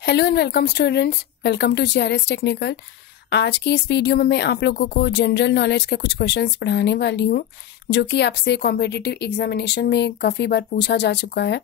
Hello and welcome students, welcome to GRS technical. आज की इस वीडियो में मैं आप लोगों को जनरल नॉलेज के कुछ क्वेश्चंस पढ़ाने वाली हूँ जो कि आपसे कॉम्पिटिटिव एग्जामिनेशन में काफ़ी बार पूछा जा चुका है।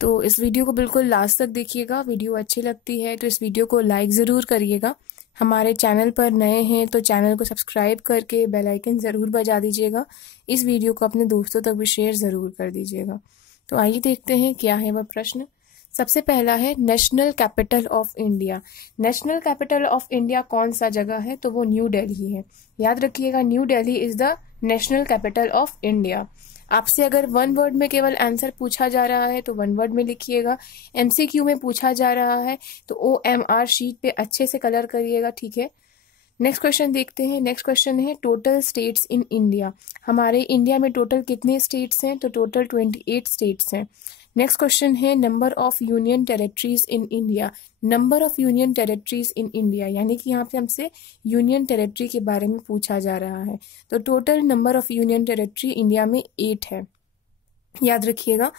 तो इस वीडियो को बिल्कुल लास्ट तक देखिएगा। वीडियो अच्छी लगती है तो इस वीडियो को लाइक ज़रूर करिएगा। हमारे चैनल पर नए हैं तो चैनल को सब्सक्राइब करके बेल आइकन ज़रूर बजा दीजिएगा। इस वीडियो को अपने दोस्तों तक भी शेयर ज़रूर कर दीजिएगा। तो आइए देखते हैं क्या है वह प्रश्न। सबसे पहला है national capital of India. National capital of India कौन सा जगह है? तो वो न्यू दिल्ली है। याद रखिएगा, new Delhi is the national capital of India. आपसे अगर वन वर्ड में केवल आंसर पूछा जा रहा है तो वन वर्ड में लिखिएगा। एमसीक्यू में पूछा जा रहा है तो OMR शीट पे अच्छे से कलर करिएगा, ठीक है। नेक्स्ट क्वेश्चन देखते हैं। नेक्स्ट क्वेश्चन है टोटल स्टेट्स इन इंडिया। हमारे इंडिया में टोटल कितने स्टेट्स हैं? तो टोटल 28 स्टेट्स हैं। नेक्स्ट क्वेश्चन है number of union territories in India. Number of union territories in India, यानी कि यहाँ पे हमसे यूनियन टेरिटरी के बारे में पूछा जा रहा है। तो total number of union territory India में 8 है। याद रखिएगा।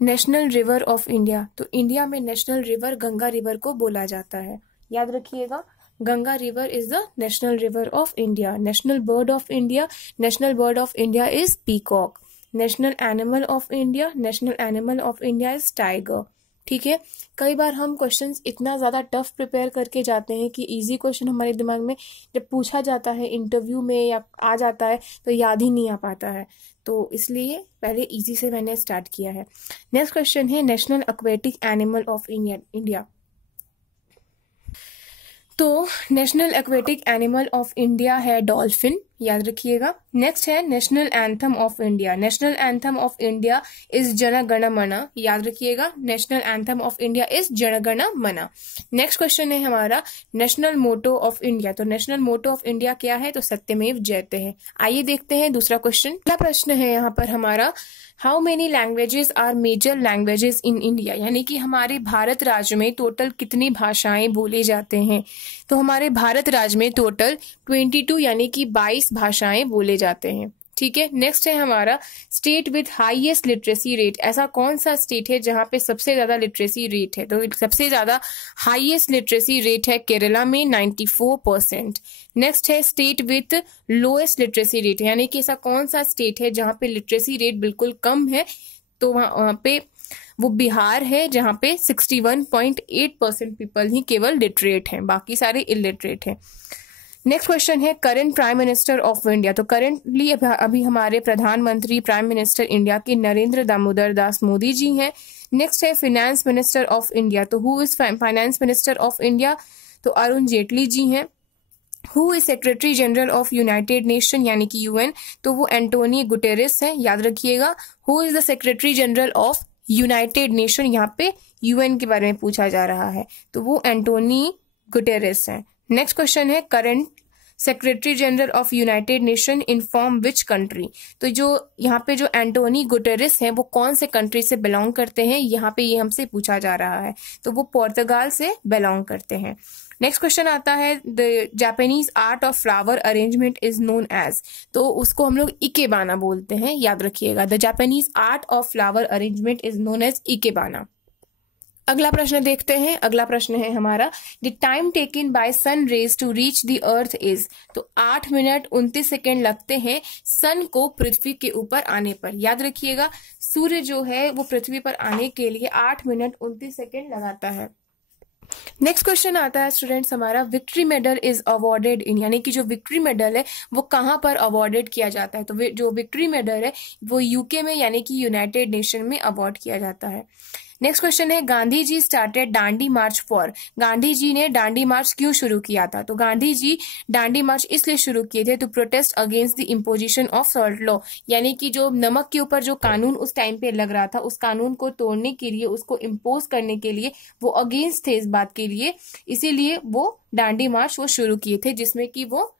नेशनल रिवर ऑफ इंडिया, तो इंडिया में नेशनल रिवर गंगा रिवर को बोला जाता है। याद रखिएगा, Ganga river is the national river of India. National bird of India, national bird of India is peacock. National animal of India, national animal of India is tiger. ठीक है। कई बार हम क्वेश्चंस इतना ज़्यादा टफ प्रिपेयर करके जाते हैं कि इजी क्वेश्चन हमारे दिमाग में जब पूछा जाता है इंटरव्यू में या आ जाता है तो याद ही नहीं आ पाता है। तो इसलिए पहले इजी से मैंने स्टार्ट किया है। नेक्स्ट क्वेश्चन है national aquatic animal of India. तो national aquatic animal of India है डॉल्फिन। याद रखिएगा। नेक्स्ट है national anthem of India. National anthem of India is Jana Gana Mana. याद रखिएगा, national anthem of India is Jana Gana Mana. Next question है हमारा नेशनल मोटो ऑफ इंडिया। तो नेशनल मोटो ऑफ इंडिया क्या है? तो सत्यमेव जयते है। आइए देखते हैं दूसरा क्वेश्चन। पहला प्रश्न है यहाँ पर हमारा how many languages are major languages in India, यानी कि हमारे भारत राज्य में टोटल कितनी भाषाएं बोले जाते हैं? तो हमारे भारत राज्य में टोटल 22 यानी कि 22 भाषाएं बोले जाते हैं। ठीक है। नेक्स्ट है हमारा state with highest literacy rate. ऐसा कौन सा स्टेट है जहां पे सबसे ज्यादा लिटरेसी रेट है? तो सबसे ज्यादा हाईएस्ट लिटरेसी रेट है केरला में 94%। नेक्स्ट है state with lowest literacy rate, यानी कि ऐसा कौन सा स्टेट है जहां पे लिटरेसी रेट बिल्कुल कम है? तो वहां पे वो बिहार है जहां पे 61.8% पीपल ही केवल लिटरेट हैं, बाकी सारे इलिटरेट हैं। नेक्स्ट क्वेश्चन है current prime minister of India. तो करंटली अभी हमारे प्रधानमंत्री प्राइम मिनिस्टर इंडिया के नरेंद्र दामोदर दास मोदी जी हैं। नेक्स्ट है फाइनेंस मिनिस्टर ऑफ इंडिया। तो who is finance minister of India? तो अरुण जेटली जी हैं। Who is secretary general of United nation यानी कि UN? तो वो एंटोनियो गुटेरेस है। याद रखिएगा। Who is the secretary general of United nation? यहाँ पे UN के बारे में पूछा जा रहा है तो वो एंटोनियो गुटेरेस है। नेक्स्ट क्वेश्चन है current secretary general of United nation inform which country? तो जो यहाँ पे जो एंटोनी गुटेरेस है वो कौन से कंट्री से बिलोंग करते हैं? यहाँ पे ये हमसे पूछा जा रहा है तो वो पुर्तगाल से बिलोंग करते हैं। नेक्स्ट क्वेश्चन आता है the Japanese art of flower arrangement is known as. तो उसको हम लोग इकेबाना बोलते हैं। याद रखिएगा, the Japanese art of flower arrangement is known as ikebana. अगला प्रश्न देखते हैं। अगला प्रश्न है हमारा the time taken by sun rays to reach the earth is. तो 8 मिनट 29 सेकेंड लगते हैं सन को पृथ्वी के ऊपर आने पर। याद रखिएगा, सूर्य जो है वो पृथ्वी पर आने के लिए 8 मिनट 29 सेकेंड लगाता है। नेक्स्ट क्वेश्चन आता है स्टूडेंट्स हमारा विक्ट्री मेडल इज अवॉर्डेड इन, यानी कि जो विक्ट्री मेडल है वो कहाँ पर अवॉर्डेड किया जाता है? तो जो विक्ट्री मेडल है वो UK में यानी कि यूनाइटेड नेशन में अवॉर्ड किया जाता है। नेक्स्ट क्वेश्चन है Gandhi ji started Dandi march for. Gandhi ji ने डांडी मार्च क्यों शुरू किया था? तो गांधी जी डांडी मार्च इसलिए शुरू किए थे to protest against the imposition of salt law, यानी कि जो नमक के ऊपर जो कानून उस टाइम पे लग रहा था उस कानून को तोड़ने के लिए, उसको इम्पोज करने के लिए वो अगेंस्ट थे इस बात के लिए, इसीलिए वो डांडी मार्च वो शुरू किए थे जिसमें कि वो।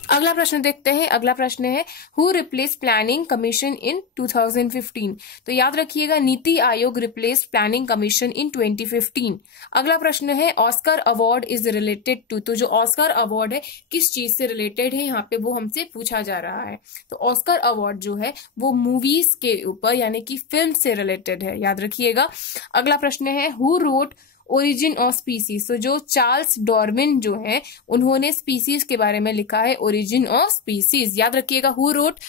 अगला प्रश्न देखते हैं। अगला प्रश्न है हु रिप्लेस प्लानिंग कमीशन इन 2015। तो याद रखिएगा NITI Aayog replace planning commission इन 2015। अगला प्रश्न है Oscar award is related to. तो जो ऑस्कर अवार्ड है किस चीज से रिलेटेड है यहाँ पे वो हमसे पूछा जा रहा है। तो ऑस्कर अवार्ड जो है वो मूवीज के ऊपर यानी कि फिल्म से रिलेटेड है। याद रखिएगा। अगला प्रश्न है who wrote origin of species. तो जो चार्ल्स डार्विन जो है उन्होंने स्पीसीज के बारे में लिखा है ओरिजिन ऑफ स्पीसीज। याद रखिएगा, who wrote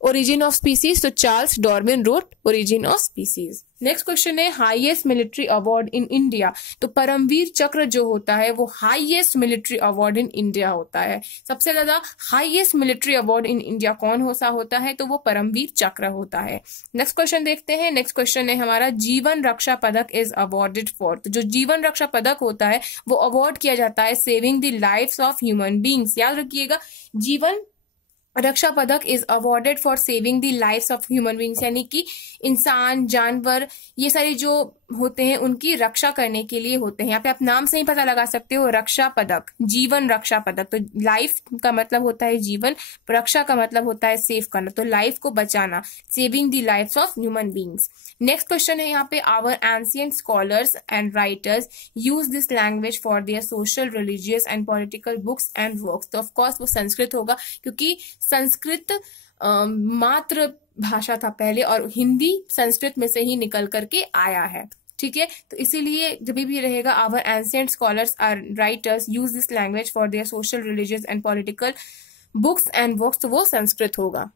origin of species? तो Charles Darwin wrote origin of species. Next question है highest military award in India. तो परमवीर चक्र जो होता है वो highest military award in India होता है। सबसे ज्यादा highest military award in India कौन सा होता है? तो वो परमवीर चक्र होता है। नेक्स्ट क्वेश्चन देखते हैं। नेक्स्ट क्वेश्चन है हमारा जीवन रक्षा पदक इज अवॉर्डेड फॉर। तो जो जीवन रक्षा पदक होता है वो अवॉर्ड किया जाता है saving the lives of human beings. याद रखिएगा, जीवन रक्षा पदक is awarded for saving the lives of human beings, यानी कि इंसान, जानवर, ये सारे जो होते हैं उनकी रक्षा करने के लिए होते हैं। यहाँ पे आप नाम से ही पता लगा सकते हो, रक्षा पदक, जीवन रक्षा पदक। तो लाइफ का मतलब होता है जीवन, रक्षा का मतलब होता है सेव करना, तो लाइफ को बचाना, saving the lives of human beings. Next question है यहाँ पे our ancient scholars and writers use this language for their social, religious and political books and works. तो ऑफकोर्स वो संस्कृत होगा, क्योंकि संस्कृत मात्र भाषा था पहले और हिंदी संस्कृत में से ही निकल करके आया है। ठीक है, तो इसीलिए जब भी रहेगा our ancient scholars or writers use this language for their social, religious and political books and works, तो वो संस्कृत होगा।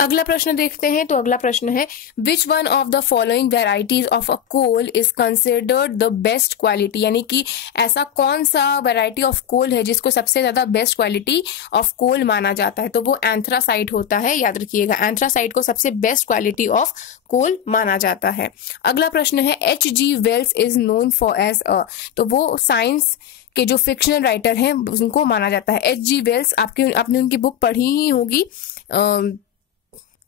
अगला प्रश्न देखते हैं। तो अगला प्रश्न है which one of the following varieties of a coal is considered the best quality, यानी कि ऐसा कौन सा वेराइटी ऑफ कोल है जिसको सबसे ज्यादा बेस्ट क्वालिटी ऑफ कोल माना जाता है? तो वो एंथ्रासाइट होता है। याद रखिएगा, एंथ्रासाइट को सबसे बेस्ट क्वालिटी ऑफ कोल माना जाता है। अगला प्रश्न है H.G. Wells is known for as a. तो वो साइंस के जो फिक्शनल राइटर हैं उनको माना जाता है। H.G. वेल्स, आपने उनकी बुक पढ़ी ही होगी,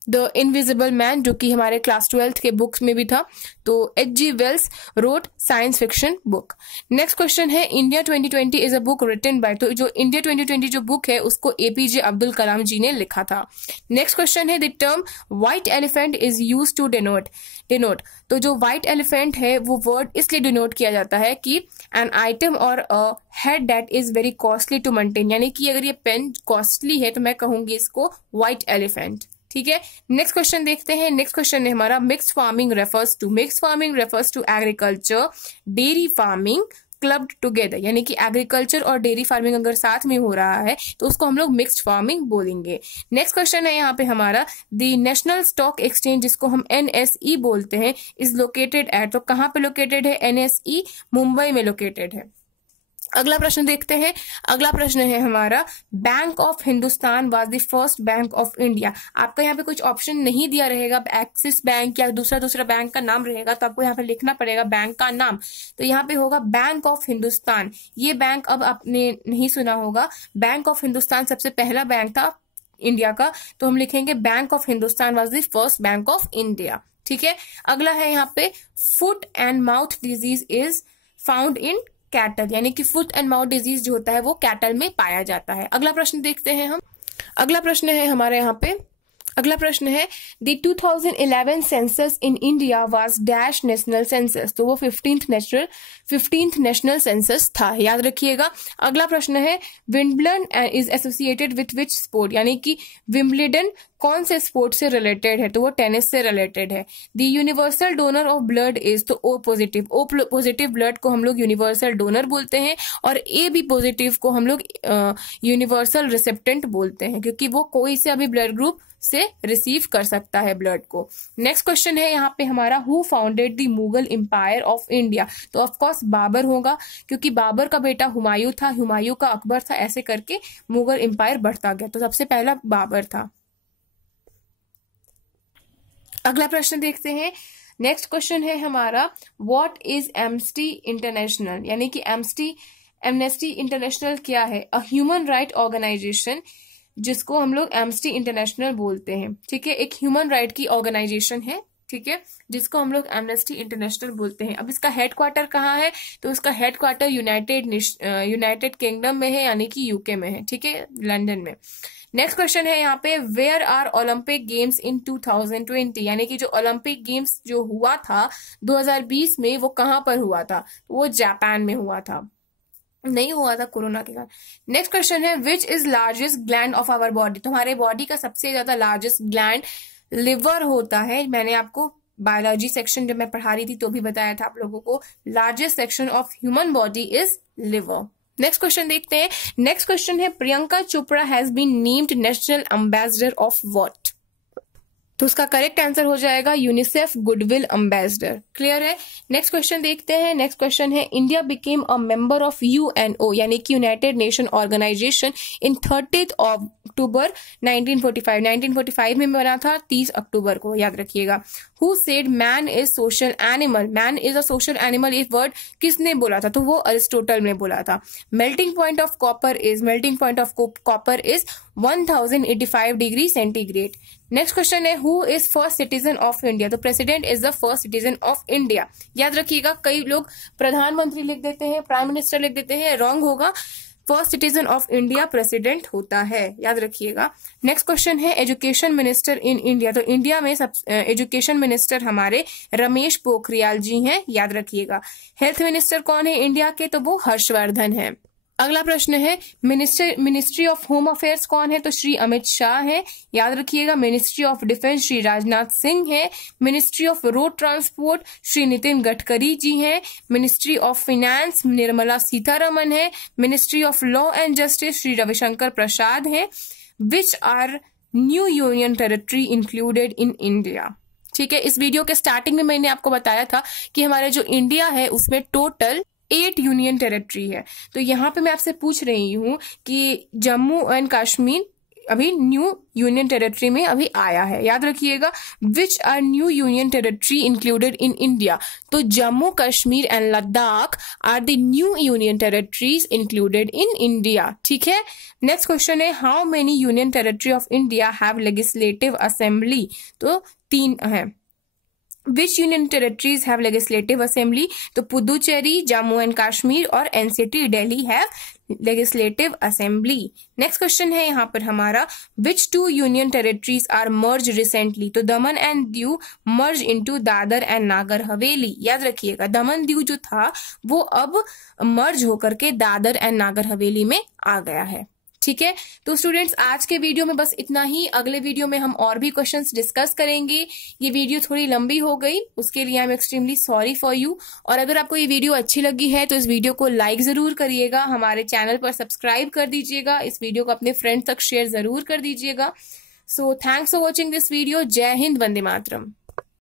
द इनविजिबल मैन, जो कि हमारे क्लास 12th के बुक्स में भी था। तो H.G. Wells wrote science fiction book. Next question है India 2020 is a book written by. तो जो इंडिया 2020 जो बुक है उसको APJ अब्दुल कलाम जी ने लिखा था। नेक्स्ट क्वेश्चन है the term white elephant is use to denote. तो जो व्हाइट एलिफेंट है वो वर्ड इसलिए डिनोट किया जाता है कि एन आइटम और a head that is very costly to maintain, यानी कि अगर ये पेन कॉस्टली है तो मैं कहूंगी इसको व्हाइट एलिफेंट। ठीक है, नेक्स्ट क्वेश्चन देखते हैं। नेक्स्ट क्वेश्चन है हमारा mixed farming refers to. Mixed farming refers to agriculture, dairy farming clubbed together, यानी कि एग्रीकल्चर और डेयरी फार्मिंग अगर साथ में हो रहा है तो उसको हम लोग मिक्स्ड फार्मिंग बोलेंगे। नेक्स्ट क्वेश्चन है यहाँ पे हमारा द नेशनल स्टॉक एक्सचेंज, जिसको हम NSE बोलते हैं, इज लोकेटेड एट। तो कहाँ पे लोकेटेड है? NSE मुंबई में लोकेटेड है। अगला प्रश्न देखते हैं। अगला प्रश्न है हमारा bank of Hindustan was the first bank of India. आपका यहाँ पे कुछ ऑप्शन नहीं दिया रहेगा, एक्सिस बैंक या दूसरा बैंक का नाम रहेगा, तो आपको यहाँ पे लिखना पड़ेगा बैंक का नाम। तो यहाँ पे होगा बैंक ऑफ हिंदुस्तान। ये बैंक अब आपने नहीं सुना होगा, बैंक ऑफ हिंदुस्तान सबसे पहला बैंक था इंडिया का, तो हम लिखेंगे bank of Hindustan was the first bank of India. ठीक है, अगला है यहाँ पे foot and mouth disease is found in cattle, यानी कि फुट एंड माउथ डिजीज जो होता है वो कैटल में पाया जाता है। अगला प्रश्न देखते हैं हम। अगला प्रश्न है हमारे यहाँ पे, अगला प्रश्न है the 2011 census in India was dash national census. तो वो 15th नेशनल सेंसस था, याद रखिएगा। अगला प्रश्न है Wimbledon is associated with which sport, यानी कि विंबलडन कौन से स्पोर्ट से रिलेटेड है? तो वो टेनिस से रिलेटेड है। The universal donor of blood is, तो O पॉजिटिव ब्लड को हम लोग यूनिवर्सल डोनर बोलते हैं और AB पॉजिटिव को हम लोग यूनिवर्सल रिसेप्टेंट बोलते हैं, क्योंकि वो कोई से अभी ब्लड ग्रुप से रिसीव कर सकता है ब्लड को। नेक्स्ट क्वेश्चन है यहाँ पे हमारा who founded the Mughal empire of India. तो ऑफकोर्स बाबर होगा, क्योंकि बाबर का बेटा हुमायूं था, हुमायूं का अकबर था, ऐसे करके मुगल एम्पायर बढ़ता गया, तो सबसे पहला बाबर था। अगला प्रश्न देखते हैं। नेक्स्ट क्वेश्चन है हमारा व्हाट इज एम्नेस्टी इंटरनेशनल, यानी कि एम्नेस्टी इंटरनेशनल क्या है? अ ह्यूमन राइट ऑर्गेनाइजेशन, जिसको हम लोग एम्नेस्टी इंटरनेशनल बोलते हैं। ठीक है, एक ह्यूमन राइट की ऑर्गेनाइजेशन है, ठीक है, जिसको हम लोग एम्नेस्टी इंटरनेशनल बोलते हैं। अब इसका हेडक्वार्टर कहाँ है? तो इसका हेडक्वार्टर यूनाइटेड किंगडम में है, यानी कि UK में है। ठीक है, लंदन में। नेक्स्ट क्वेश्चन है यहाँ पे वेयर आर ओलंपिक गेम्स इन 2020, यानी कि जो ओलंपिक गेम्स जो हुआ था 2020 में वो कहाँ पर हुआ था? वो जापान में हुआ था, नहीं हुआ था कोरोना के कारण। नेक्स्ट क्वेश्चन है which is largest gland of our body. तो हमारे बॉडी का सबसे ज्यादा लार्जेस्ट ग्लैंड लिवर होता है। मैंने आपको बायोलॉजी सेक्शन जब मैं पढ़ा रही थी तो भी बताया था आप लोगों को, largest section of human body is liver. Next question देखते हैं। नेक्स्ट क्वेश्चन है Priyanka Chopra has been named national ambassador of what? तो उसका करेक्ट आंसर हो जाएगा यूनिसेफ गुडविल एम्बेसडर। क्लियर है। नेक्स्ट क्वेश्चन देखते हैं। नेक्स्ट क्वेश्चन है India became a member of UNO यानी कि United Nation Organization in 30 October 1945। 1945 में बना था 30 अक्टूबर को, याद रखिएगा। Who said man is social animal? Man is a social animal, ये वर्ड किसने बोला था? तो वो अरिस्टोटल ने बोला था। Melting point of copper is 1085 degree centigrade. Next question है who is first citizen of India? तो president is the first citizen of India. याद रखिएगा, कई लोग प्रधानमंत्री लिख देते हैं, प्राइम मिनिस्टर लिख देते हैं, रॉन्ग होगा। First citizen of India president होता है, याद रखिएगा। नेक्स्ट क्वेश्चन है एजुकेशन मिनिस्टर इन इंडिया। तो इंडिया में सब एजुकेशन मिनिस्टर हमारे रमेश पोखरियाल जी हैं, याद रखिएगा। हेल्थ मिनिस्टर कौन है इंडिया के? तो वो हर्षवर्धन है। अगला प्रश्न है मिनिस्ट्री ऑफ होम अफेयर्स कौन है? तो श्री अमित शाह है, याद रखिएगा। Ministry of defence Shri Rajnath Singh है। Ministry of road transport Shri Nitin Gadkari ji हैं। Ministry of finance Nirmala Sitharaman है। Ministry of law and justice Shri Ravi Shankar Prasad है। Which are new union territory included in India? ठीक है, इस वीडियो के स्टार्टिंग में मैंने आपको बताया था कि हमारे जो इंडिया है उसमें टोटल 8 यूनियन टेरिटरी है। तो यहाँ पे मैं आपसे पूछ रही हूँ कि जम्मू एंड कश्मीर अभी न्यू यूनियन टेरिटरी में अभी आया है, याद रखिएगा। Which are new union territory included in India? तो Jammu Kashmir and Ladakh are the new union territories included in India. ठीक है। नेक्स्ट क्वेश्चन है how many union territory of India have legislative assembly? तो 3 है। Which union territories have legislative assembly? तो Puducherry, Jammu and Kashmir और NCT Delhi have legislative assembly. Next question है यहाँ पर हमारा which 2 union territories are merge recently? तो दमन and Diu merge into Dadar and Nagar Haveli. याद रखिएगा, दमन दीव जो था वो अब मर्ज होकर के दादर एंड नागर हवेली में आ गया है। ठीक है। तो स्टूडेंट्स आज के वीडियो में बस इतना ही। अगले वीडियो में हम और भी क्वेश्चंस डिस्कस करेंगे। ये वीडियो थोड़ी लंबी हो गई, उसके लिए I am extremely sorry for you. और अगर आपको ये वीडियो अच्छी लगी है तो इस वीडियो को लाइक जरूर करिएगा, हमारे चैनल पर सब्सक्राइब कर दीजिएगा, इस वीडियो को अपने फ्रेंड्स तक शेयर जरूर कर दीजिएगा। So thanks for watching this video. जय हिंद, वंदे मातरम।